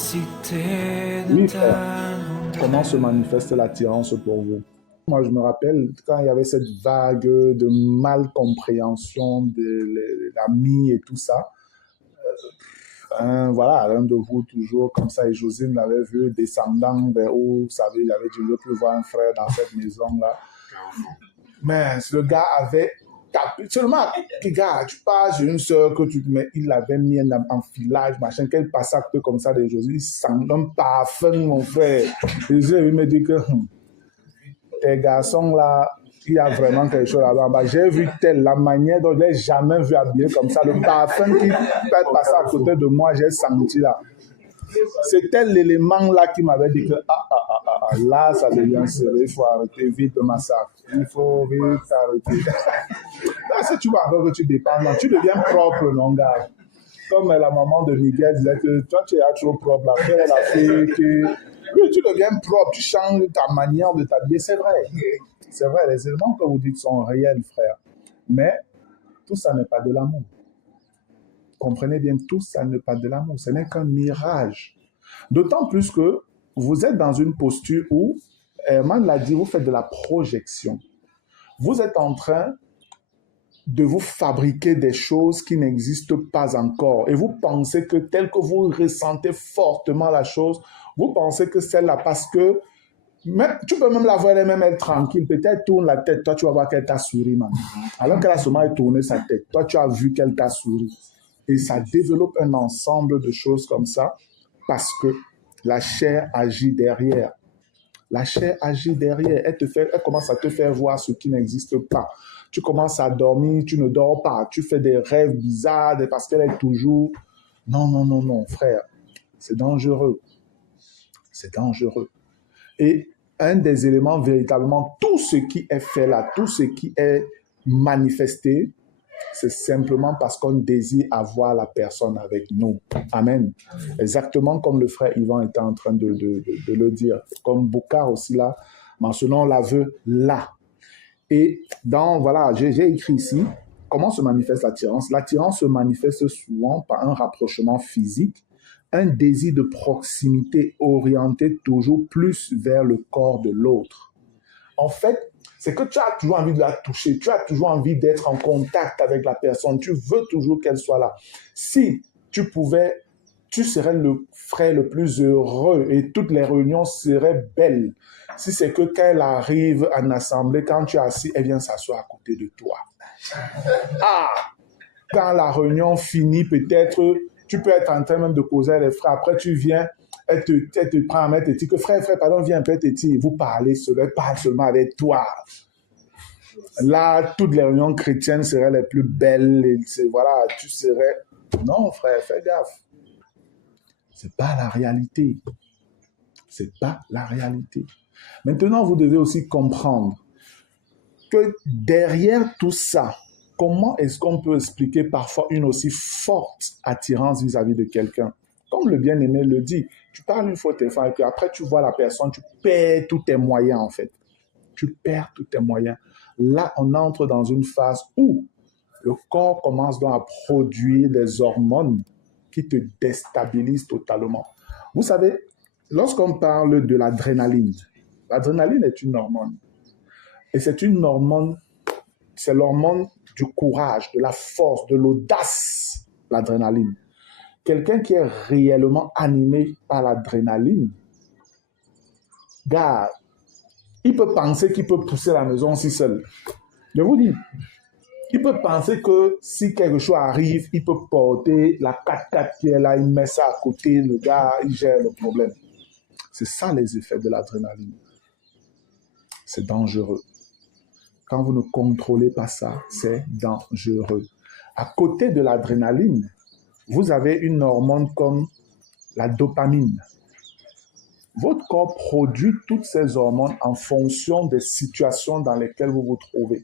Oui, frère. Comment se manifeste l'attirance pour vous? Moi, je me rappelle quand il y avait cette vague de mal-compréhension de l'ami et tout ça. Voilà, l'un de vous toujours comme ça, et Josine l'avait vu descendant vers haut, vous savez, il avait dit, je veux plus voir un frère dans cette maison-là. Mais le gars avait tapé, seulement, gars, tu pars, j'ai une soeur que tu, mais il avait mis un enfilage, machin, quel passage peu comme ça de Josine, il sent un parfum, mon frère. Et je lui me dit que, tes garçons là, il y a vraiment quelque chose là-bas. Bah, j'ai vu la manière dont je l'ai jamais vu habillé comme ça. Le parfum qui peut passer à côté de moi, j'ai senti là. C'était l'élément là qui m'avait dit que là, ça devient sérieux. Il faut arrêter vite de massacre. Il faut vite arrêter. Là, si tu vois encore que tu dépends, non, tu deviens propre, non, gars. Comme la maman de Miguel disait que toi, tu es trop propre. La fille, elle a fait que... Oui, tu deviens propre, tu changes ta manière de t'habiller, c'est vrai. C'est vrai, les éléments que vous dites sont réels, frère. Mais tout ça n'est pas de l'amour. Comprenez bien, tout ça n'est pas de l'amour. Ce n'est qu'un mirage. D'autant plus que vous êtes dans une posture où, Herman l'a dit, vous faites de la projection. Vous êtes en train de vous fabriquer des choses qui n'existent pas encore. Et vous pensez que tel que vous ressentez fortement la chose, vous pensez que celle-là, parce que même, tu peux même la voir elle-même, elle tranquille. Peut-être tourne la tête, toi tu vas voir qu'elle t'a souri, man. Alors qu'elle a seulement tourné sa tête, toi tu as vu qu'elle t'a souri. Et ça développe un ensemble de choses comme ça parce que la chair agit derrière. La chair agit derrière. Elle commence à te faire voir ce qui n'existe pas. Tu commences à dormir, tu ne dors pas. Tu fais des rêves bizarres parce qu'elle est toujours... Non, frère. C'est dangereux. C'est dangereux. Et un des éléments véritablement, tout ce qui est fait là, tout ce qui est manifesté, c'est simplement parce qu'on désire avoir la personne avec nous. Amen. Exactement comme le frère Yvan était en train de le dire. Comme Boukhar aussi là, mentionnant l'aveu là. Et voilà, j'ai écrit ici, comment se manifeste l'attirance? L'attirance se manifeste souvent par un rapprochement physique, un désir de proximité orienté toujours plus vers le corps de l'autre. En fait, c'est que tu as toujours envie de la toucher, tu as toujours envie d'être en contact avec la personne, tu veux toujours qu'elle soit là. Si tu pouvais, tu serais le frère le plus heureux et toutes les réunions seraient belles. Si c'est que quand elle arrive en assemblée, quand tu es assis, elle vient s'asseoir à côté de toi. Quand la réunion finit, peut-être, tu peux être en train même de causer avec les frères. Après, tu viens, elle te prend à mettre et dit que frère, pardon, viens un peu, vous parlez seulement, elle parle seulement avec toi. Là, toutes les réunions chrétiennes seraient les plus belles. Et voilà, tu serais... Non, frère, fais gaffe. C'est pas la réalité. C'est pas la réalité. Maintenant, vous devez aussi comprendre que derrière tout ça, comment est-ce qu'on peut expliquer parfois une aussi forte attirance vis-à-vis de quelqu'un? Comme le bien-aimé le dit, tu parles une fois au téléphone et puis après tu vois la personne, tu perds tous tes moyens en fait. Tu perds tous tes moyens. Là, on entre dans une phase où le corps commence donc à produire des hormones qui te déstabilisent totalement. Vous savez, lorsqu'on parle de l'adrénaline est une hormone. Et c'est une hormone, c'est l'hormone du courage, de la force, de l'audace, l'adrénaline. Quelqu'un qui est réellement animé par l'adrénaline, gars, il peut penser qu'il peut pousser la maison si seul. Je vous dis, il peut penser que si quelque chose arrive, il peut porter la 4x4 qui est là, il met ça à côté, le gars, il gère le problème. C'est ça les effets de l'adrénaline. C'est dangereux. Quand vous ne contrôlez pas ça, c'est dangereux. À côté de l'adrénaline, vous avez une hormone comme la dopamine. Votre corps produit toutes ces hormones en fonction des situations dans lesquelles vous vous trouvez.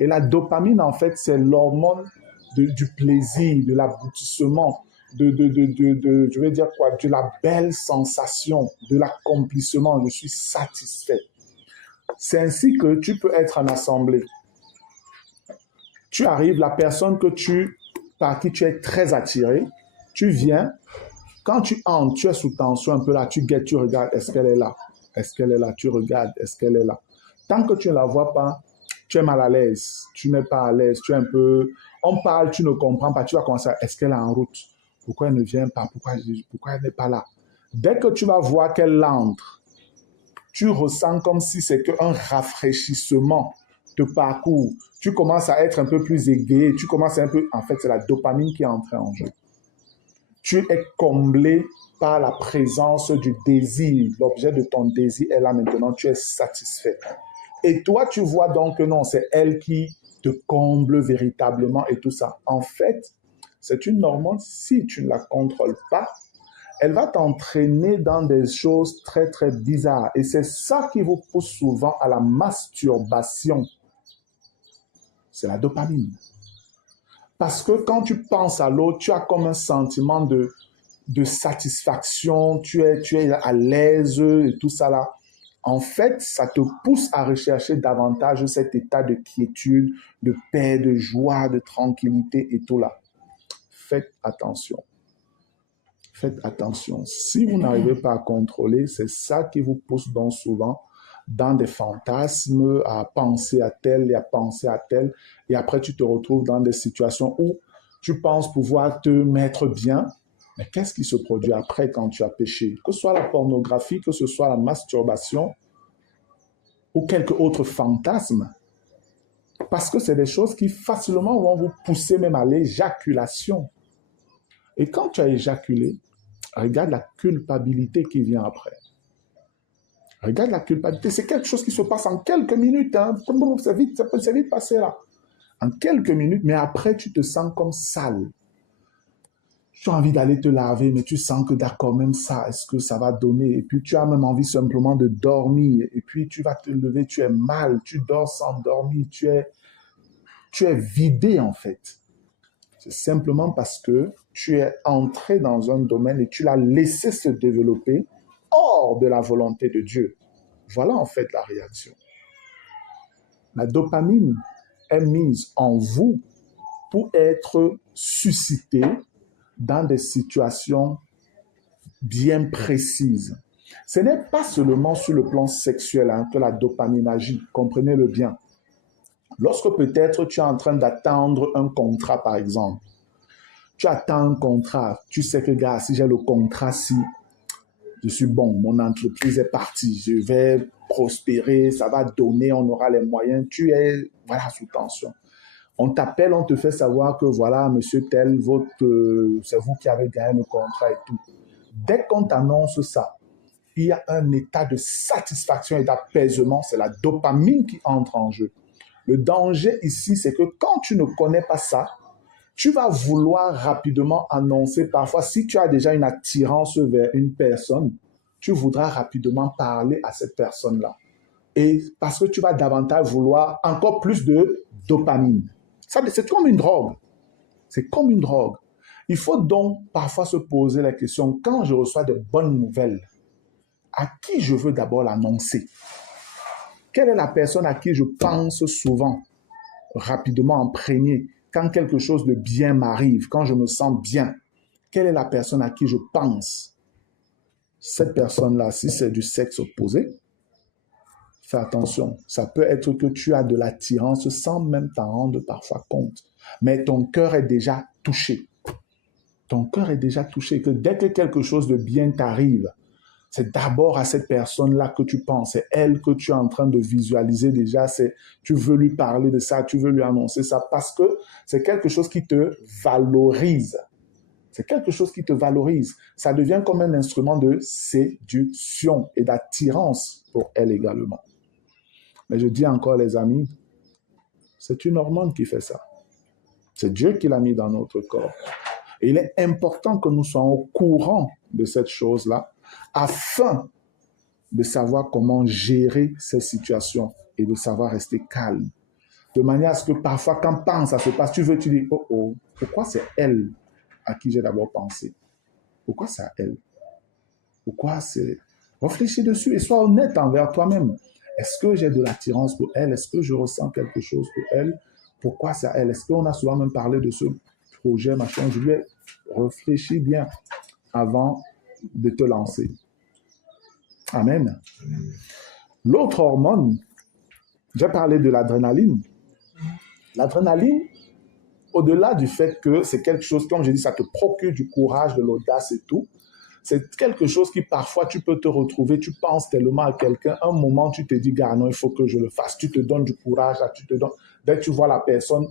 Et la dopamine, en fait, c'est l'hormone du plaisir, de l'aboutissement, je vais dire quoi, de la belle sensation, de l'accomplissement. Je suis satisfait. C'est ainsi que tu peux être en assemblée. Tu arrives, la personne par qui tu es très attiré, tu viens. Quand tu entres, tu es sous tension un peu là, tu guettes, tu regardes, est-ce qu'elle est là? Est-ce qu'elle est là? Tu regardes, est-ce qu'elle est là? Tant que tu ne la vois pas, tu es mal à l'aise, tu n'es pas à l'aise, tu es un peu... On parle, tu ne comprends pas, tu vas commencer à... Est-ce qu'elle est en route? Pourquoi elle ne vient pas? Pourquoi elle n'est pas là? Dès que tu vas voir qu'elle entre, tu ressens comme si c'est qu'un rafraîchissement de parcours. Tu commences à être un peu plus égayé, tu commences un peu... En fait, c'est la dopamine qui est entrée en jeu. Tu es comblé par la présence du désir. L'objet de ton désir est là maintenant, tu es satisfait. Et toi, tu vois donc que non, c'est elle qui te comble véritablement et tout ça. En fait, c'est une hormone, si tu ne la contrôles pas, elle va t'entraîner dans des choses très, très bizarres. Et c'est ça qui vous pousse souvent à la masturbation. C'est la dopamine. Parce que quand tu penses à l'autre, tu as comme un sentiment de satisfaction, tu es à l'aise et tout ça là. En fait, ça te pousse à rechercher davantage cet état de quiétude, de paix, de joie, de tranquillité et tout là. Faites attention. Faites attention. Si vous n'arrivez pas à contrôler, c'est ça qui vous pousse donc souvent dans des fantasmes, à penser à tel et à penser à tel. Et après, tu te retrouves dans des situations où tu penses pouvoir te mettre bien. Mais qu'est-ce qui se produit après quand tu as péché? Que ce soit la pornographie, que ce soit la masturbation ou quelque autre fantasme. Parce que c'est des choses qui facilement vont vous pousser même à l'éjaculation. Et quand tu as éjaculé, regarde la culpabilité qui vient après. Regarde la culpabilité, c'est quelque chose qui se passe en quelques minutes. Hein. C'est vite passé là. En quelques minutes, mais après, tu te sens comme sale. Tu as envie d'aller te laver, mais tu sens que d'accord, même ça, est-ce que ça va donner? Et puis, tu as même envie simplement de dormir. Et puis, tu vas te lever, tu es mal, tu dors sans dormir, tu es vidé en fait. C'est simplement parce que tu es entré dans un domaine et tu l'as laissé se développer hors de la volonté de Dieu. Voilà en fait la réaction. La dopamine est mise en vous pour être suscitée dans des situations bien précises. Ce n'est pas seulement sur le plan sexuel que la dopamine agit, comprenez-le bien. Lorsque peut-être tu es en train d'attendre un contrat, par exemple, tu attends un contrat, tu sais que, gars, si j'ai le contrat, si je suis bon, mon entreprise est partie, je vais prospérer, ça va donner, on aura les moyens, tu es, voilà, sous tension. On t'appelle, on te fait savoir que, voilà, monsieur tel, c'est vous qui avez gagné le contrat et tout. Dès qu'on t'annonce ça, il y a un état de satisfaction et d'apaisement, c'est la dopamine qui entre en jeu. Le danger ici, c'est que quand tu ne connais pas ça, tu vas vouloir rapidement annoncer, parfois, si tu as déjà une attirance vers une personne, tu voudras rapidement parler à cette personne-là. Et parce que tu vas davantage vouloir encore plus de dopamine. Ça, c'est comme une drogue. C'est comme une drogue. Il faut donc parfois se poser la question, quand je reçois de bonnes nouvelles, à qui je veux d'abord l'annoncer? Quelle est la personne à qui je pense souvent, rapidement imprégné, quand quelque chose de bien m'arrive, quand je me sens bien? Quelle est la personne à qui je pense? Cette personne-là, si c'est du sexe opposé, fais attention. Ça peut être que tu as de l'attirance sans même t'en rendre parfois compte. Mais ton cœur est déjà touché. Ton cœur est déjà touché. Que dès que quelque chose de bien t'arrive, c'est d'abord à cette personne-là que tu penses. C'est elle que tu es en train de visualiser déjà. Tu veux lui parler de ça, tu veux lui annoncer ça parce que c'est quelque chose qui te valorise. C'est quelque chose qui te valorise. Ça devient comme un instrument de séduction et d'attirance pour elle également. Mais je dis encore, les amis, c'est une hormone qui fait ça. C'est Dieu qui l'a mis dans notre corps. Et il est important que nous soyons au courant de cette chose-là afin de savoir comment gérer ces situations et de savoir rester calme. De manière à ce que parfois, quand ça se passe, tu dis, oh, pourquoi c'est elle à qui j'ai d'abord pensé? Pourquoi c'est à elle? Pourquoi c'est... Réfléchis dessus et sois honnête envers toi-même. Est-ce que j'ai de l'attirance pour elle? Est-ce que je ressens quelque chose pour elle? Pourquoi c'est à elle? Est-ce qu'on a souvent même parlé de ce projet, machin? Je lui ai réfléchi bien. avant de te lancer. Amen. L'autre hormone, j'ai parlé de l'adrénaline. L'adrénaline, au-delà du fait que c'est quelque chose, comme j'ai dit, ça te procure du courage, de l'audace et tout, c'est quelque chose qui parfois tu peux te retrouver, tu penses tellement à quelqu'un, un moment tu te dis, gars, non, il faut que je le fasse, tu te donnes du courage, là, tu te donnes, dès que tu vois la personne,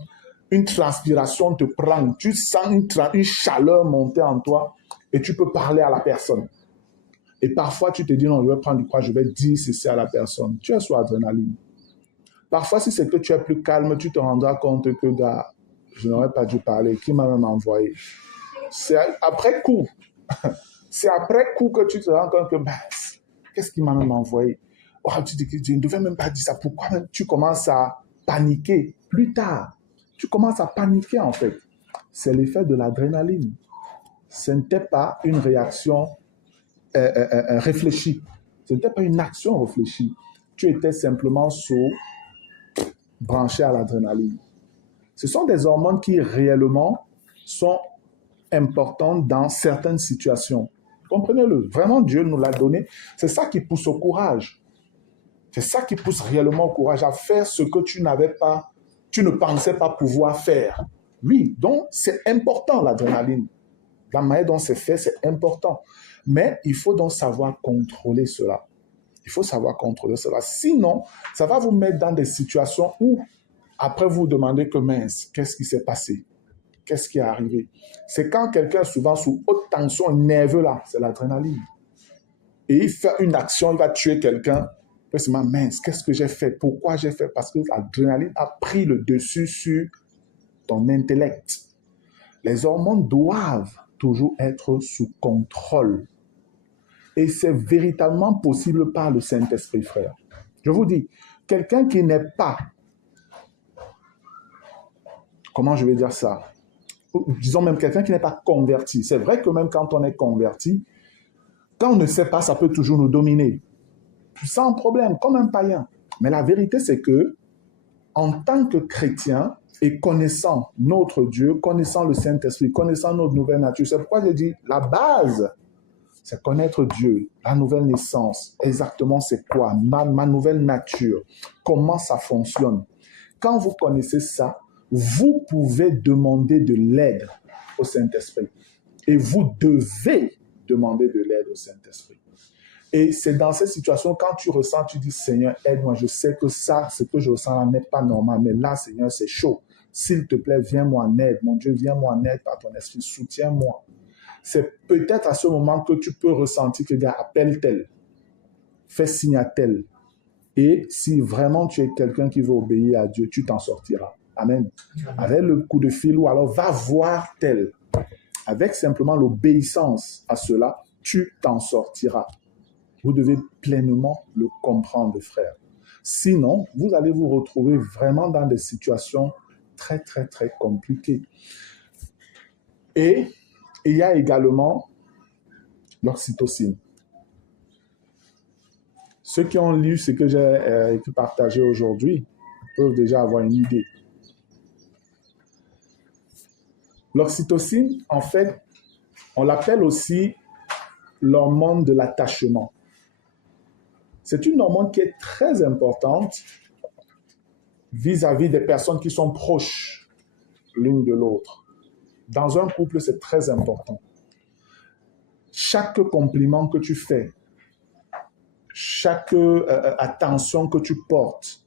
une transpiration te prend, tu sens une chaleur monter en toi et tu peux parler à la personne. Et parfois tu te dis, non, je vais prendre du courage, je vais dire ceci à la personne. Tu es sous adrénaline. Parfois, si c'est que tu es plus calme, tu te rendras compte que, gars, je n'aurais pas dû parler, qui m'a même envoyé. C'est après coup. C'est après coup que tu te rends compte que, bah, qu'est-ce qui m'a même envoyé? Oh, tu dis que je ne devais même pas dire ça. Pourquoi même? Tu commences à paniquer plus tard. Tu commences à paniquer en fait. C'est l'effet de l'adrénaline. Ce n'était pas une réaction réfléchie. Ce n'était pas une action réfléchie. Tu étais simplement branché à l'adrénaline. Ce sont des hormones qui réellement sont importantes dans certaines situations. Comprenez-le, vraiment Dieu nous l'a donné. C'est ça qui pousse au courage. C'est ça qui pousse réellement au courage, à faire ce que tu ne pensais pas pouvoir faire. Oui, donc c'est important l'adrénaline. La manière dont c'est fait, c'est important. Mais il faut donc savoir contrôler cela. Il faut savoir contrôler cela. Sinon, ça va vous mettre dans des situations où, après vous demandez que mince, qu'est-ce qui s'est passé? Qu'est-ce qui est arrivé? C'est quand quelqu'un est souvent sous haute tension, nerveux là, c'est l'adrénaline. Et il fait une action, il va tuer quelqu'un. Il se dit, mince, qu'est-ce que j'ai fait? Pourquoi j'ai fait? Parce que l'adrénaline a pris le dessus sur ton intellect. Les hormones doivent toujours être sous contrôle. Et c'est véritablement possible par le Saint-Esprit, frère. Je vous dis, quelqu'un qui n'est pas, comment je vais dire ça? Disons même quelqu'un qui n'est pas converti. C'est vrai que même quand on est converti, quand on ne sait pas, ça peut toujours nous dominer. Sans problème, comme un païen. Mais la vérité, c'est que, en tant que chrétien, et connaissant notre Dieu, connaissant le Saint-Esprit, connaissant notre nouvelle nature, c'est pourquoi je dis, la base, c'est connaître Dieu, la nouvelle naissance. Exactement, c'est quoi? Ma nouvelle nature. Comment ça fonctionne? Quand vous connaissez ça, vous pouvez demander de l'aide au Saint-Esprit. Et vous devez demander de l'aide au Saint-Esprit. Et c'est dans cette situation, quand tu ressens, tu dis, Seigneur, aide-moi. Je sais que ça, ce que je ressens là n'est pas normal. Mais là, Seigneur, c'est chaud. S'il te plaît, viens-moi en aide. Mon Dieu, viens-moi en aide par ton esprit. Soutiens-moi. C'est peut-être à ce moment que tu peux ressentir que, gars, appelle tel. Fais signe à tel. Et si vraiment tu es quelqu'un qui veut obéir à Dieu, tu t'en sortiras. Amen. Avec le coup de fil ou alors va voir tel. Avec simplement l'obéissance à cela, tu t'en sortiras. Vous devez pleinement le comprendre, frère. Sinon, vous allez vous retrouver vraiment dans des situations très, très, très compliquées. Et il y a également l'oxytocine. Ceux qui ont lu ce que j'ai partagé aujourd'hui peuvent déjà avoir une idée. L'oxytocine, en fait, on l'appelle aussi l'hormone de l'attachement. C'est une hormone qui est très importante vis-à-vis des personnes qui sont proches l'une de l'autre. Dans un couple, c'est très important. Chaque compliment que tu fais, chaque attention que tu portes,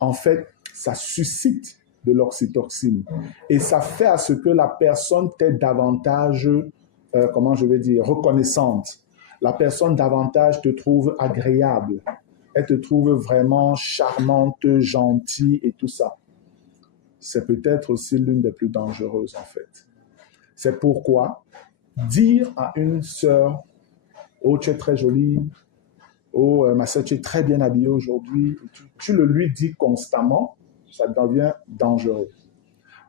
en fait, ça suscite de l'oxytocine. Et ça fait à ce que la personne t'est davantage, reconnaissante. La personne davantage te trouve agréable. Elle te trouve vraiment charmante, gentille et tout ça. C'est peut-être aussi l'une des plus dangereuses, en fait. C'est pourquoi dire à une sœur, « Oh, tu es très jolie. Oh, ma sœur, tu es très bien habillée aujourd'hui. » Tu le lui dis constamment, ça devient dangereux.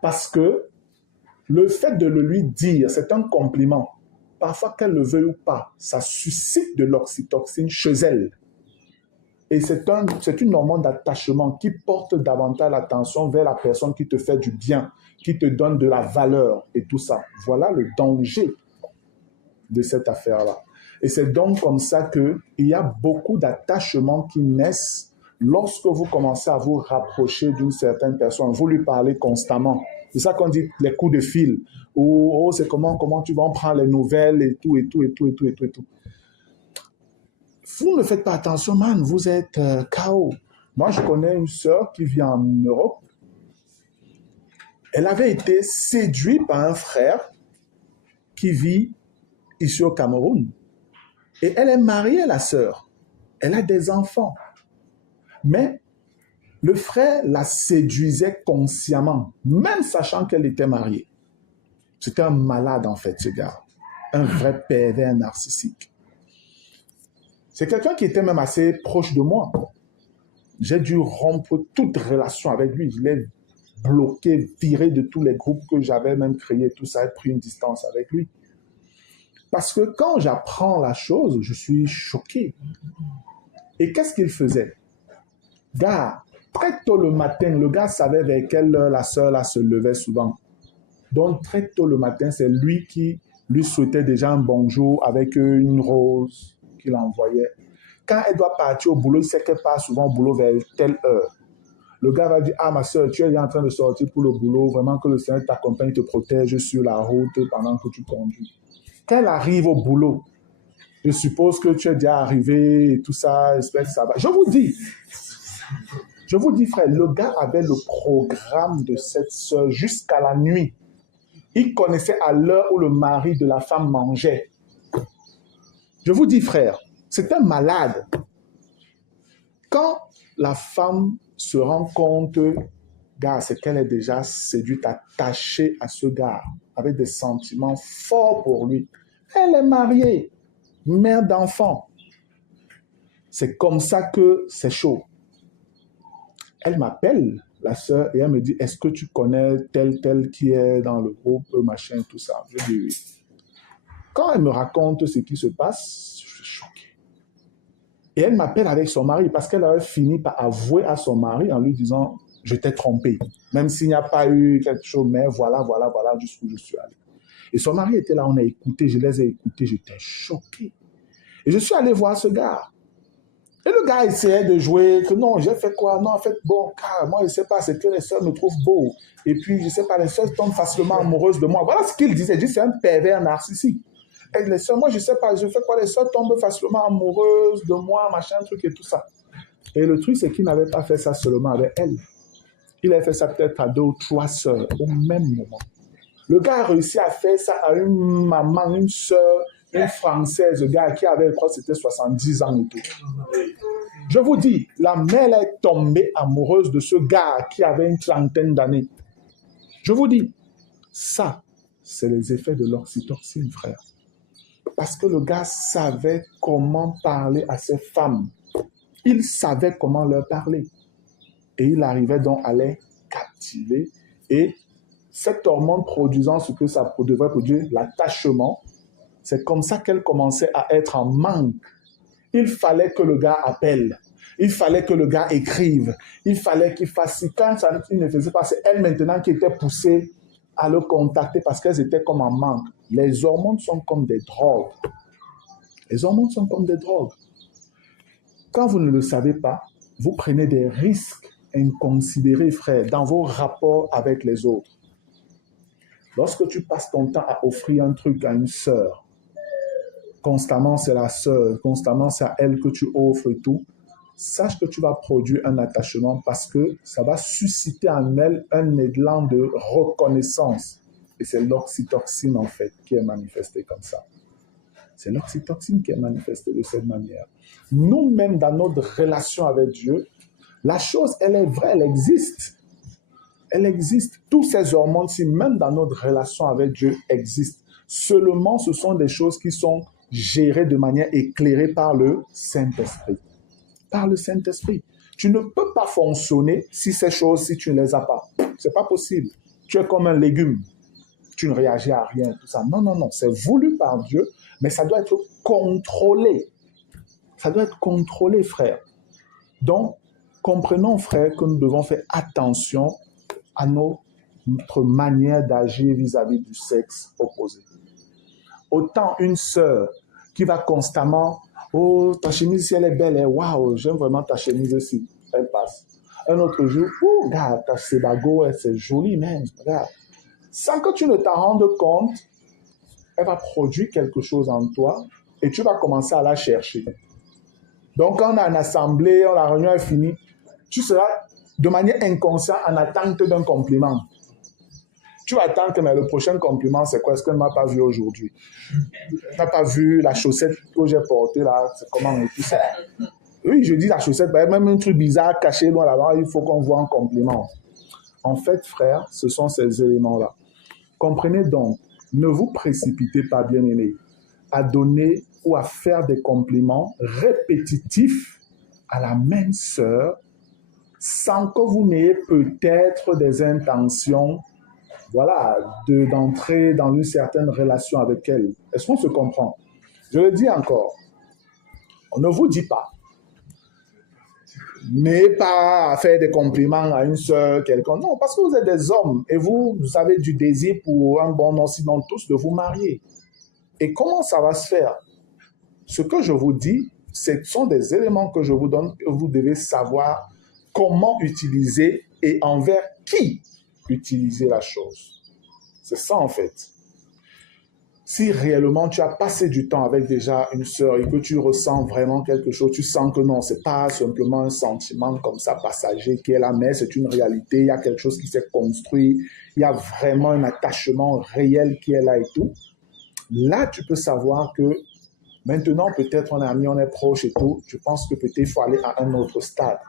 Parce que le fait de le lui dire, c'est un compliment. Parfois, qu'elle le veuille ou pas, ça suscite de l'oxytocine chez elle. Et c'est une hormone d'attachement qui porte davantage l'attention vers la personne qui te fait du bien, qui te donne de la valeur et tout ça. Voilà le danger de cette affaire-là. Et c'est donc comme ça qu'il y a beaucoup d'attachements qui naissent lorsque vous commencez à vous rapprocher d'une certaine personne. Vous lui parlez constamment. C'est ça qu'on dit les coups de fil. Ou oh, c'est comment tu vas en prendre les nouvelles et tout. Vous ne faites pas attention, man, vous êtes KO. Moi, je connais une sœur qui vit en Europe. Elle avait été séduite par un frère qui vit ici au Cameroun. Et elle est mariée, la sœur. Elle a des enfants. Mais le frère la séduisait consciemment, même sachant qu'elle était mariée. C'était un malade, en fait, ce gars. Un vrai pervers narcissique. C'est quelqu'un qui était même assez proche de moi. J'ai dû rompre toute relation avec lui. Je l'ai bloqué, viré de tous les groupes que j'avais même créés, tout ça, et pris une distance avec lui. Parce que quand j'apprends la chose, je suis choqué. Et qu'est-ce qu'il faisait? Gars, très tôt le matin, le gars savait vers quelle heure la sœur là se levait souvent. Donc très tôt le matin, c'est lui qui lui souhaitait déjà un bonjour avec une rose qu'il envoyait. Quand elle doit partir au boulot, il sait qu'elle part souvent au boulot vers telle heure. Le gars va dire, ah ma soeur, tu es en train de sortir pour le boulot, vraiment que le Seigneur t'accompagne, te protège sur la route pendant que tu conduis. Quand elle arrive au boulot, je suppose que tu es déjà arrivé et tout ça, j'espère que ça va. Je vous dis frère, le gars avait le programme de cette soeur jusqu'à la nuit. Il connaissait à l'heure où le mari de la femme mangeait. Je vous dis frère, c'est un malade. Quand la femme se rend compte, gars, c'est qu'elle est déjà séduite, attachée à ce gars, avec des sentiments forts pour lui. Elle est mariée, mère d'enfant. C'est comme ça que c'est chaud. Elle m'appelle, la sœur, et elle me dit, est-ce que tu connais tel qui est dans le groupe, machin, tout ça? Je dis oui. Quand elle me raconte ce qui se passe, je suis choqué. Et elle m'appelle avec son mari parce qu'elle avait fini par avouer à son mari en lui disant, je t'ai trompé. Même s'il n'y a pas eu quelque chose, mais voilà jusqu'où je suis allé. Et son mari était là, on a écouté, je les ai écoutés, j'étais choqué. Et je suis allé voir ce gars. Et le gars essayait de jouer, que non, j'ai fait quoi? Non, en fait, bon, car moi, je ne sais pas, c'est que les sœurs me trouvent beau. Et puis, je ne sais pas, les sœurs tombent facilement amoureuses de moi. Voilà ce qu'il disait. Il dit, c'est un pervers narcissique. Et les sœurs, moi, je ne sais pas, je fais quoi? Les sœurs tombent facilement amoureuses de moi, machin, truc et tout ça. Et le truc, c'est qu'il n'avait pas fait ça seulement avec elle. Il avait fait ça peut-être à 2 ou 3 sœurs au même moment. Le gars a réussi à faire ça à une maman, une sœur, une Française, le gars qui avait, je crois que c'était 70 ans et tout. Je vous dis, la mère est tombée amoureuse de ce gars qui avait une trentaine d'années. Je vous dis, ça, c'est les effets de l'oxytocine, frère. Parce que le gars savait comment parler à ses femmes. Il savait comment leur parler. Et il arrivait donc à les captiver. Et cette hormone produisant ce que ça devrait produire, l'attachement, c'est comme ça qu'elle commençait à être en manque. Il fallait que le gars appelle. Il fallait que le gars écrive. Il fallait qu'il fasse. Quand ça, il ne faisait pas, c'est elle maintenant qui était poussée à le contacter parce qu'elles étaient comme en manque. Les hormones sont comme des drogues. Les hormones sont comme des drogues. Quand vous ne le savez pas, vous prenez des risques inconsidérés, frère, dans vos rapports avec les autres. Lorsque tu passes ton temps à offrir un truc à une sœur, constamment c'est la sœur, constamment c'est à elle que tu offres et tout, sache que tu vas produire un attachement parce que ça va susciter en elle un élan de reconnaissance. Et c'est l'oxytocine en fait qui est manifestée comme ça. C'est l'oxytocine qui est manifestée de cette manière. Nous-mêmes, dans notre relation avec Dieu, la chose, elle est vraie, elle existe. Elle existe. Tous ces hormones-ci, même dans notre relation avec Dieu, existent. Seulement, ce sont des choses qui sont gérées de manière éclairée par le Saint-Esprit. Par le Saint-Esprit. Tu ne peux pas fonctionner si ces choses, si tu ne les as pas. Ce n'est pas possible. Tu es comme un légume. Tu ne réagis à rien, tout ça. Non, non, non. C'est voulu par Dieu, mais ça doit être contrôlé. Ça doit être contrôlé, frère. Donc, comprenons, frère, que nous devons faire attention à notre manière d'agir vis-à-vis du sexe opposé. Autant une sœur qui va constamment, oh, ta chemise, si elle est belle, waouh, j'aime vraiment ta chemise aussi. Elle passe. Un autre jour, oh, regarde, ta sébago, c'est joli, même. Regarde. Sans que tu ne t'en rendes compte, elle va produire quelque chose en toi et tu vas commencer à la chercher. Donc, quand on a une assemblée, la réunion est finie, tu seras de manière inconsciente en attente d'un compliment. Tu vas attendre que mais le prochain compliment, c'est quoi? Est-ce qu'elle ne m'a pas vu aujourd'hui? Tu n'as pas vu la chaussette que j'ai portée là? C'est comment et tout ça? Oui, je dis la chaussette, même un truc bizarre caché loin là-bas, il faut qu'on voit un compliment. En fait, frère, ce sont ces éléments-là. Comprenez donc, ne vous précipitez pas, bien-aimés, à donner ou à faire des compliments répétitifs à la même sœur sans que vous n'ayez peut-être des intentions, voilà, d'entrer dans une certaine relation avec elle. Est-ce qu'on se comprend? Je le dis encore, on ne vous dit pas, n'ayez pas à faire des compliments à une sœur, quelqu'un. Non, parce que vous êtes des hommes et vous avez du désir pour un bon nom, sinon tous, de vous marier. Et comment ça va se faire? Ce que je vous dis, ce sont des éléments que je vous donne, que vous devez savoir comment utiliser et envers qui utiliser la chose. C'est ça en fait. Si réellement tu as passé du temps avec déjà une sœur et que tu ressens vraiment quelque chose, tu sens que non, c'est pas simplement un sentiment comme ça passager qui est là, mais c'est une réalité, il y a quelque chose qui s'est construit, il y a vraiment un attachement réel qui est là et tout. Là, tu peux savoir que maintenant, peut-être on est amis, on est proche et tout, je pense que peut-être il faut aller à un autre stade.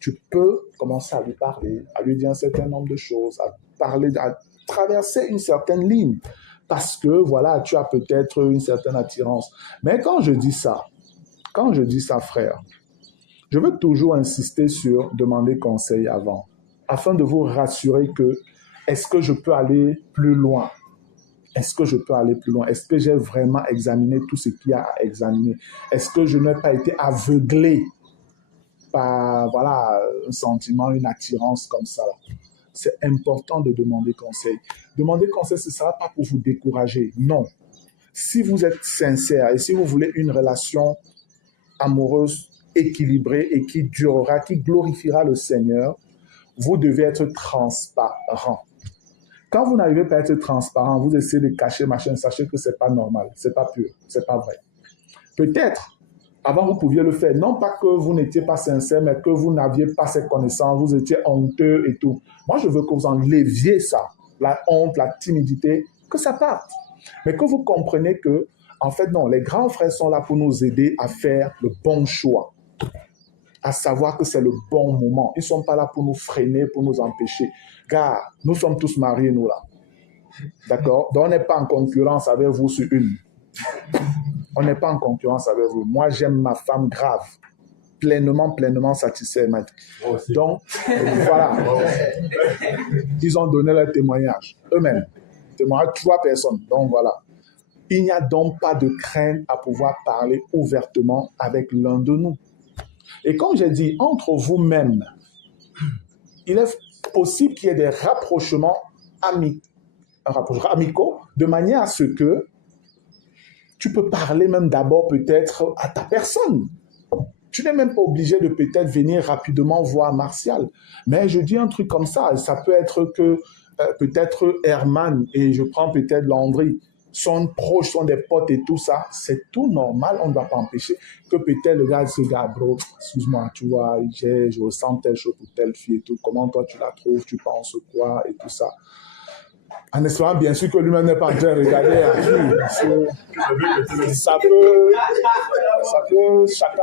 Tu peux commencer à lui parler, à lui dire un certain nombre de choses, à parler, à traverser une certaine ligne. Parce que, voilà, tu as peut-être une certaine attirance. Mais quand je dis ça, frère, je veux toujours insister sur demander conseil avant, afin de vous rassurer que, est-ce que je peux aller plus loin? Est-ce que je peux aller plus loin? Est-ce que j'ai vraiment examiné tout ce qu'il y a à examiner? Est-ce que je n'ai pas été aveuglé par, voilà, un sentiment, une attirance comme ça? C'est important de demander conseil. Demander conseil, ce ne sera pas pour vous décourager. Non. Si vous êtes sincère et si vous voulez une relation amoureuse équilibrée et qui durera, qui glorifiera le Seigneur, vous devez être transparent. Quand vous n'arrivez pas à être transparent, vous essayez de cacher, machin, sachez que ce n'est pas normal, ce n'est pas pur, ce n'est pas vrai. Peut-être, avant vous pouviez le faire, non pas que vous n'étiez pas sincère, mais que vous n'aviez pas cette connaissance, vous étiez honteux et tout. Moi, je veux que vous enleviez ça, la honte, la timidité, que ça parte. Mais que vous compreniez que, en fait, non, les grands frères sont là pour nous aider à faire le bon choix, à savoir que c'est le bon moment. Ils ne sont pas là pour nous freiner, pour nous empêcher. Car nous sommes tous mariés, nous là. D'accord? Donc, on n'est pas en concurrence avec vous sur une. On n'est pas en concurrence avec vous. Moi, j'aime ma femme grave. Pleinement satisfait. Donc, voilà. Ils ont donné leur témoignage. Eux-mêmes. Témoignage 3 personnes. Donc, voilà. Il n'y a donc pas de crainte à pouvoir parler ouvertement avec l'un de nous. Et comme j'ai dit, entre vous-mêmes, il est possible qu'il y ait des rapprochements amicaux, de manière à ce que tu peux parler même d'abord peut-être à ta personne. Tu n'es même pas obligé de peut-être venir rapidement voir Martial. Mais je dis un truc comme ça peut être que peut-être Herman, et je prends peut-être Landry, sont proches, sont des potes et tout ça, c'est tout normal, on ne va pas empêcher que peut-être le gars se dit, bro, excuse-moi, tu vois, je ressens telle chose pour telle fille et tout, comment toi tu la trouves, tu penses quoi et tout ça. En espérant bien sûr que lui-même n'est pas en train de regarder à qui. Ça peut chacun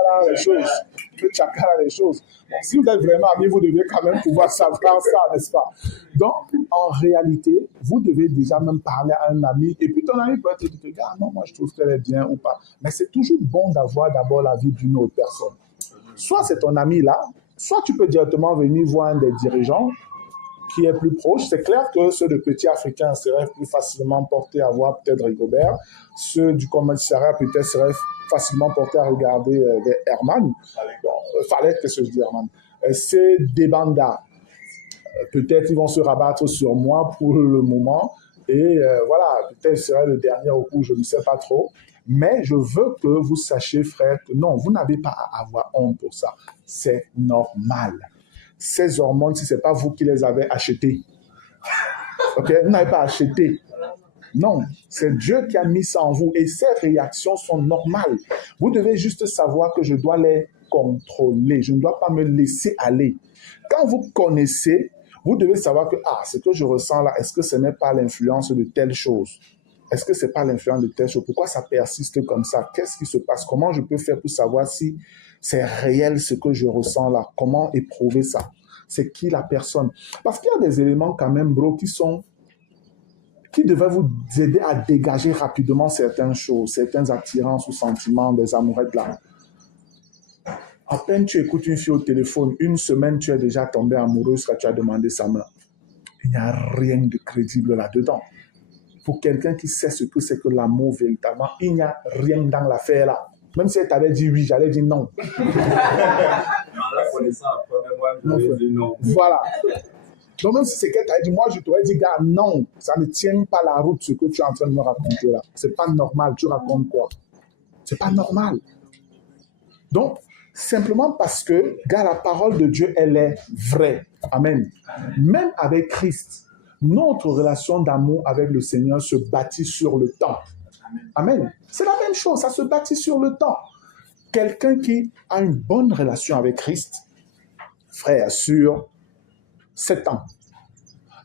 les choses. Bon, si vous êtes vraiment amis, vous devez quand même pouvoir savoir ça, n'est-ce pas? Donc, en réalité, vous devez déjà même parler à un ami et puis ton ami peut te dire, ah non, moi je trouve qu'elle est bien ou pas. Mais c'est toujours bon d'avoir d'abord l'avis d'une autre personne. Soit c'est ton ami là, soit tu peux directement venir voir un des dirigeants qui est plus proche. C'est clair que ceux de petits Africains seraient plus facilement portés à voir peut-être Rigobert. Ceux du commissariat peut-être seraient facilement portés à regarder vers Herman. Bon, fallait que je dise Herman. C'est des bandas. Peut-être ils vont se rabattre sur moi pour le moment. Et voilà, peut-être ce sera le dernier au cours, je ne sais pas trop. Mais je veux que vous sachiez, frère, que non, vous n'avez pas à avoir honte pour ça. C'est normal. Ces hormones, si ce n'est pas vous qui les avez achetées, ok, vous n'avez pas acheté. Non, c'est Dieu qui a mis ça en vous et ces réactions sont normales. Vous devez juste savoir que je dois les contrôler. Je ne dois pas me laisser aller. Quand vous connaissez, vous devez savoir que ce que je ressens là, est-ce que ce n'est pas l'influence de telle chose? Est-ce que ce n'est pas l'influence de telle chose? Pourquoi ça persiste comme ça? Qu'est-ce qui se passe? Comment je peux faire pour savoir si c'est réel ce que je ressens là? Comment éprouver ça? C'est qui la personne? Parce qu'il y a des éléments quand même, bro, qui devaient vous aider à dégager rapidement certaines choses, certaines attirances ou sentiments des amourettes là. À peine tu écoutes une fille au téléphone, une semaine, tu es déjà tombé amoureuse quand tu as demandé sa main. Il n'y a rien de crédible là-dedans. Pour quelqu'un qui sait ce que c'est que l'amour véritablement, il n'y a rien dans l'affaire là. Même si elle t'avait dit oui, j'allais dire non. Voilà. Donc même si c'est qu'elle t'a dit, moi je t'aurais dit, gars, non, ça ne tient pas la route ce que tu es en train de me raconter là. C'est pas normal, tu racontes quoi? C'est pas normal. Donc, simplement parce que, gars, la parole de Dieu, elle est vraie. Amen. Même avec Christ, notre relation d'amour avec le Seigneur se bâtit sur le temps. Amen. C'est la même chose, ça se bâtit sur le temps. Quelqu'un qui a une bonne relation avec Christ, frère, sur 7 ans.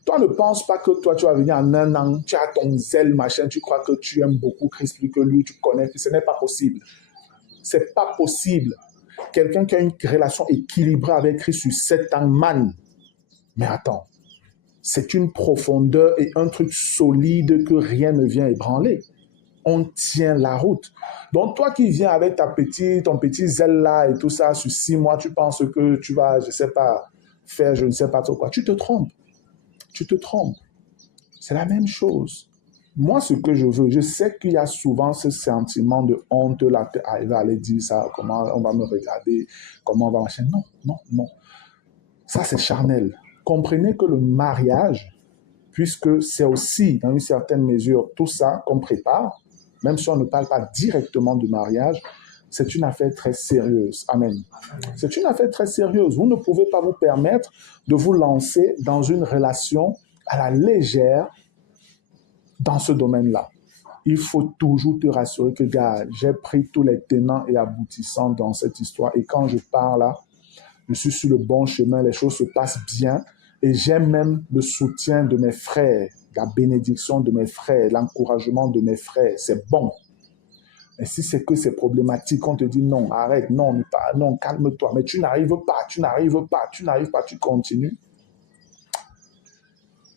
Toi, ne pense pas que toi, tu vas venir en 1 an, tu as ton zèle, machin, tu crois que tu aimes beaucoup Christ plus que lui, tu connais, ce n'est pas possible. C'est pas possible. Quelqu'un qui a une relation équilibrée avec Christ sur 7 ans, man. Mais attends, c'est une profondeur et un truc solide que rien ne vient ébranler. On tient la route. Donc, toi qui viens avec ton petit zèle là et tout ça, sur 6 mois, tu penses que tu vas, je ne sais pas, faire je ne sais pas trop quoi. Tu te trompes. Tu te trompes. C'est la même chose. Moi, ce que je veux, je sais qu'il y a souvent ce sentiment de honte là, il va aller dire ça, comment on va me regarder, comment on va marcher. Non, non, non. Ça, c'est charnel. Comprenez que le mariage, puisque c'est aussi, dans une certaine mesure, tout ça qu'on prépare, même si on ne parle pas directement du mariage, c'est une affaire très sérieuse. Amen. C'est une affaire très sérieuse. Vous ne pouvez pas vous permettre de vous lancer dans une relation à la légère dans ce domaine-là. Il faut toujours te rassurer que, gars, j'ai pris tous les tenants et aboutissants dans cette histoire. Et quand je pars là, je suis sur le bon chemin, les choses se passent bien. Et j'ai même le soutien de mes frères, la bénédiction de mes frères, l'encouragement de mes frères. C'est bon. Et si c'est que c'est problématique, on te dit non, arrête, non, non, calme-toi. Mais tu n'arrives pas, tu continues.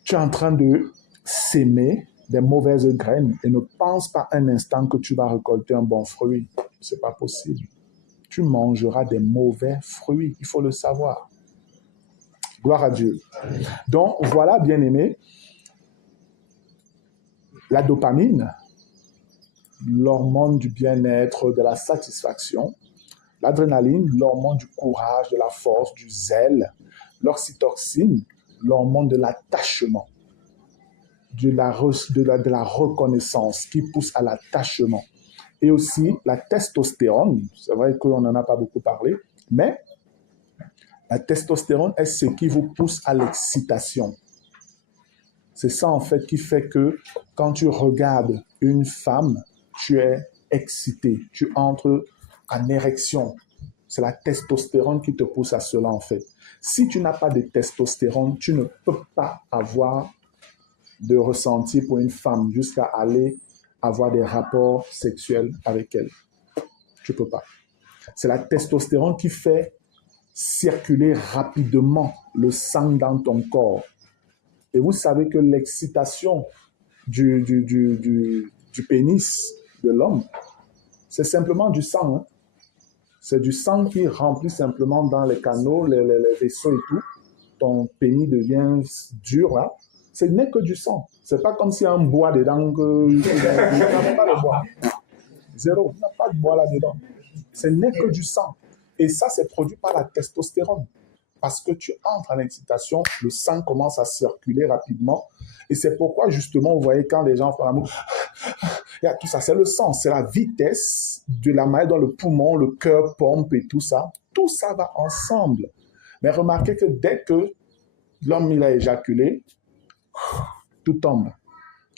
Tu es en train de s'aimer des mauvaises graines et ne pense pas un instant que tu vas récolter un bon fruit. Ce n'est pas possible. Tu mangeras des mauvais fruits, il faut le savoir. Gloire à Dieu. Donc, voilà, bien-aimés, la dopamine, l'hormone du bien-être, de la satisfaction, l'adrénaline, l'hormone du courage, de la force, du zèle, l'oxytocine, l'hormone de l'attachement, de la reconnaissance qui pousse à l'attachement. Et aussi la testostérone, c'est vrai qu'on n'en a pas beaucoup parlé, mais la testostérone est ce qui vous pousse à l'excitation. C'est ça en fait qui fait que quand tu regardes une femme, tu es excité, tu entres en érection. C'est la testostérone qui te pousse à cela en fait. Si tu n'as pas de testostérone, tu ne peux pas avoir de ressenti pour une femme jusqu'à aller avoir des rapports sexuels avec elle. Tu ne peux pas. C'est la testostérone qui fait circuler rapidement le sang dans ton corps. Et vous savez que l'excitation du pénis de l'homme, c'est simplement du sang. Hein? C'est du sang qui remplit simplement dans les canaux, les vaisseaux et tout. Ton pénis devient dur là. Ce n'est que du sang. Ce n'est pas comme s'il y a un bois dedans. Il n'y a pas de bois. Zéro. Il n'y a pas de bois là-dedans. Ce n'est que du sang. Et ça, c'est produit par la testostérone. Parce que tu entres en excitation, le sang commence à circuler rapidement. Et c'est pourquoi, justement, vous voyez, quand les gens font l'amour, il y a tout ça, c'est le sang, c'est la vitesse de la manière dont le poumon, le cœur pompe et tout ça va ensemble. Mais remarquez que dès que l'homme il a éjaculé, tout tombe.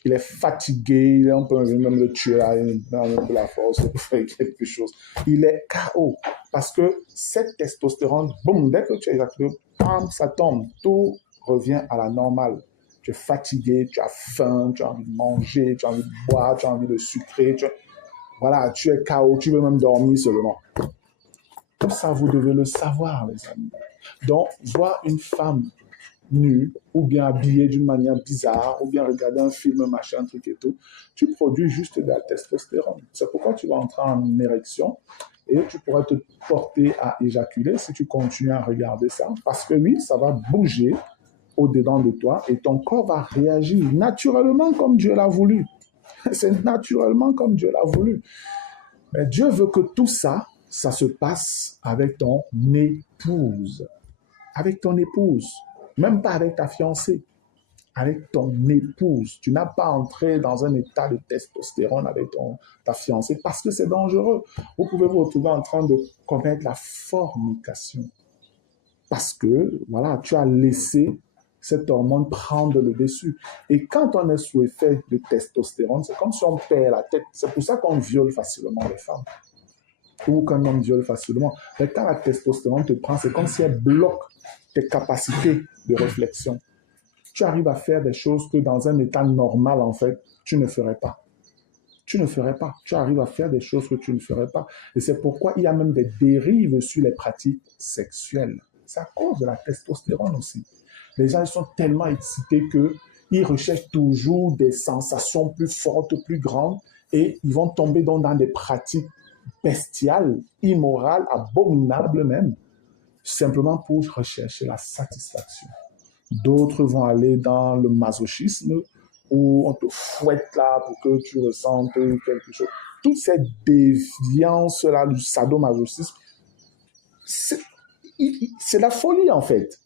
Il est fatigué, il est un peu même le tuer là, il a un peu la force pour faire quelque chose. Il est KO parce que cette testostérone, boum, dès que tu éjacules, bam, ça tombe, tout revient à la normale. Tu es fatigué, tu as faim, tu as envie de manger, tu as envie de boire, tu as envie de sucrer, voilà, tu es KO, tu veux même dormir seulement. Tout ça, vous devez le savoir, les amis. Donc, voir une femme nue, ou bien habillée d'une manière bizarre, ou bien regarder un film, machin, truc et tout, tu produis juste de la testostérone. C'est pourquoi tu vas entrer en érection et tu pourras te porter à éjaculer si tu continues à regarder ça. Parce que oui, ça va bouger au-dedans de toi et ton corps va réagir naturellement comme Dieu l'a voulu. C'est naturellement comme Dieu l'a voulu. Mais Dieu veut que tout ça, ça se passe avec ton épouse. Avec ton épouse. Même pas avec ta fiancée, avec ton épouse. Tu n'as pas entré dans un état de testostérone avec ta fiancée parce que c'est dangereux. Vous pouvez vous retrouver en train de commettre la fornication. Parce que, voilà, tu as laissé cette hormone prendre le dessus. Et quand on est sous effet de testostérone, c'est comme si on perd la tête. C'est pour ça qu'on viole facilement les femmes. Ou qu'un homme viole facilement. Mais quand la testostérone te prend, c'est comme si elle bloque tes capacités de réflexion. Tu arrives à faire des choses que dans un état normal, en fait, tu ne ferais pas. Tu ne ferais pas. Tu arrives à faire des choses que tu ne ferais pas. Et c'est pourquoi il y a même des dérives sur les pratiques sexuelles. C'est à cause de la testostérone aussi. Les gens ils sont tellement excités qu'ils recherchent toujours des sensations plus fortes, plus grandes, et ils vont tomber dans des pratiques bestiales, immorales, abominables même, simplement pour rechercher la satisfaction. D'autres vont aller dans le masochisme, où on te fouette là pour que tu ressentes quelque chose. Toute cette déviance-là du sadomasochisme, c'est la folie en fait.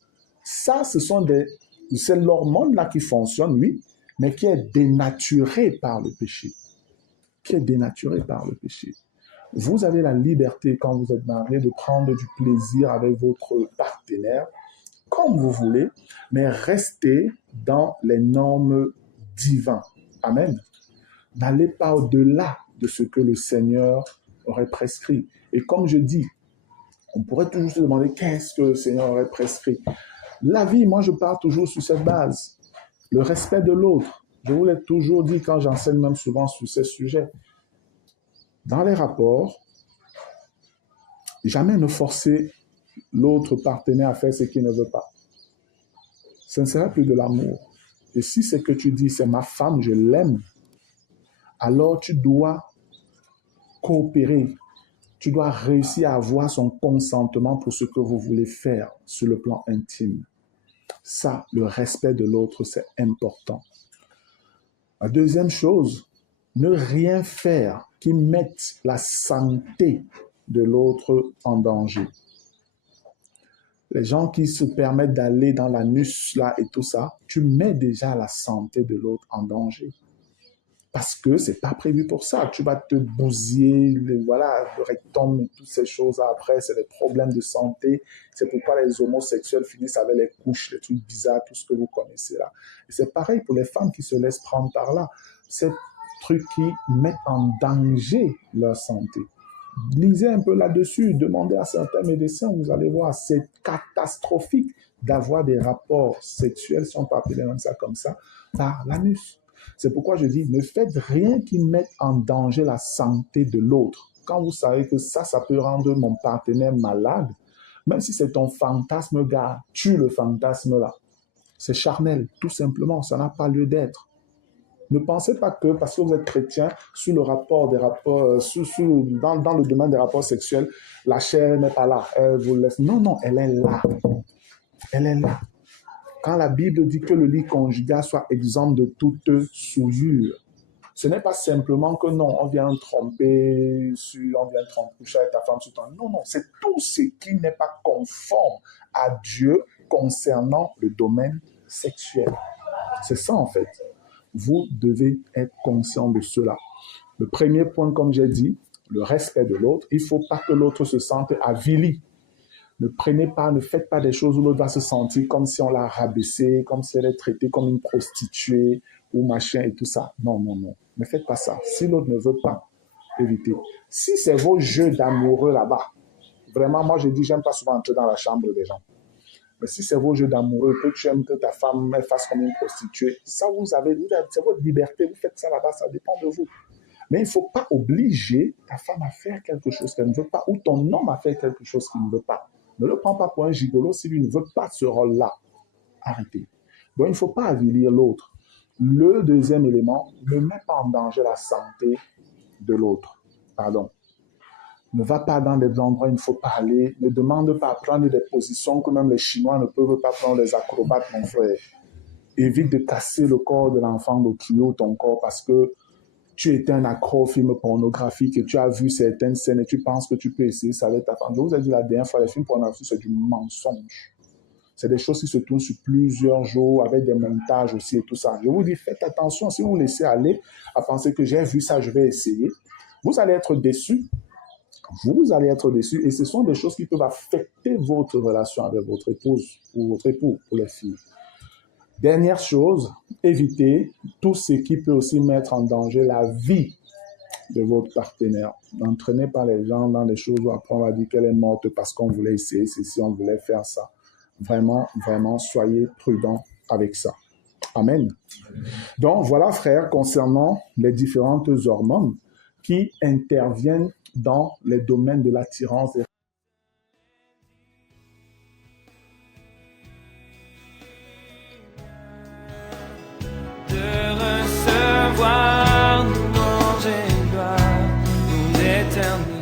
Ça, c'est l'hormone-là qui fonctionne, oui, mais qui est dénaturée par le péché. Qui est dénaturée par le péché. Vous avez la liberté, quand vous êtes marié, de prendre du plaisir avec votre partenaire, comme vous voulez, mais restez dans les normes divines. Amen. N'allez pas au-delà de ce que le Seigneur aurait prescrit. Et comme je dis, on pourrait toujours se demander qu'est-ce que le Seigneur aurait prescrit. La vie, moi je pars toujours sur cette base. Le respect de l'autre. Je vous l'ai toujours dit quand j'enseigne même souvent sur ces sujets. Dans les rapports, jamais ne forcer l'autre partenaire à faire ce qu'il ne veut pas. Ce ne sera plus de l'amour. Et si c'est que tu dis, c'est ma femme, je l'aime, alors tu dois coopérer. Tu dois réussir à avoir son consentement pour ce que vous voulez faire sur le plan intime. Ça, le respect de l'autre, c'est important. La deuxième chose, ne rien faire qui mette la santé de l'autre en danger. Les gens qui se permettent d'aller dans l'anus là et tout ça, tu mets déjà la santé de l'autre en danger. Parce que c'est pas prévu pour ça. Tu vas te bousiller, le rectum et toutes ces choses après, c'est des problèmes de santé. C'est pourquoi les homosexuels finissent avec les couches, les trucs bizarres, tout ce que vous connaissez là. Et c'est pareil pour les femmes qui se laissent prendre par là. C'est des trucs qui mettent en danger leur santé. Lisez un peu là-dessus, demandez à certains médecins, vous allez voir, c'est catastrophique d'avoir des rapports sexuels, si on peut appeler même ça comme ça, par l'anus. C'est pourquoi je dis, ne faites rien qui mette en danger la santé de l'autre. Quand vous savez que ça peut rendre mon partenaire malade, même si c'est ton fantasme, gars, tue le fantasme là. C'est charnel, tout simplement, ça n'a pas lieu d'être. Ne pensez pas que parce que vous êtes chrétien, dans le domaine des rapports sexuels, la chair n'est pas là. Elle vous laisse. Non, elle est là. Elle est là. Quand la Bible dit que le lit conjugal soit exempt de toute souillure, Ce n'est pas simplement que non, on vient tromper, on vient coucher avec ta femme sur ton... Non, non, c'est tout ce qui n'est pas conforme à Dieu concernant le domaine sexuel. C'est ça en fait. Vous devez être conscient de cela. Le premier point, comme j'ai dit, le respect de l'autre. Il ne faut pas que l'autre se sente avili. Ne prenez pas, ne faites pas des choses où l'autre va se sentir comme si on l'a rabaissée, comme si elle est traitée comme une prostituée ou machin et tout ça. Non, non, non. Ne faites pas ça. Si l'autre ne veut pas, évitez. Si c'est vos jeux d'amoureux là-bas, vraiment, moi je dis, j'aime pas souvent entrer dans la chambre des gens. Mais si c'est vos jeux d'amoureux, que tu aimes que ta femme elle fasse comme une prostituée, ça c'est votre liberté, vous faites ça là-bas, ça dépend de vous. Mais il ne faut pas obliger ta femme à faire quelque chose qu'elle ne veut pas ou ton homme à faire quelque chose qu'il ne veut pas. Ne le prends pas pour un gigolo si lui ne veut pas ce rôle-là. Arrêtez. Donc, il ne faut pas avilir l'autre. Le deuxième élément, ne met pas en danger la santé de l'autre. Pardon. Ne va pas dans des endroits où il ne faut pas aller. Ne demande pas à prendre des positions que même les Chinois ne peuvent pas prendre, les acrobates, mon frère. Évite de casser le corps de l'enfant d'autrui ou ton corps parce que tu étais un accro au film pornographique et tu as vu certaines scènes et tu penses que tu peux essayer ça avec ta femme. Je vous ai dit la dernière fois, les films pornographiques, c'est du mensonge. C'est des choses qui se tournent sur plusieurs jours avec des montages aussi et tout ça. Je vous dis, faites attention. Si vous vous laissez aller à penser que j'ai vu ça, je vais essayer, vous allez être déçus. Vous allez être déçus et ce sont des choses qui peuvent affecter votre relation avec votre épouse ou votre époux pour les filles. Dernière chose, évitez tout ce qui peut aussi mettre en danger la vie de votre partenaire. N'entraînez pas les gens dans des choses où après on va dire qu'elle est morte parce qu'on voulait essayer ceci, on voulait faire ça. Vraiment, vraiment, soyez prudents avec ça. Amen. Donc, voilà, frères, concernant les différentes hormones qui interviennent dans les domaines de l'attirance. De recevoir nos manger gloire, nous éternels.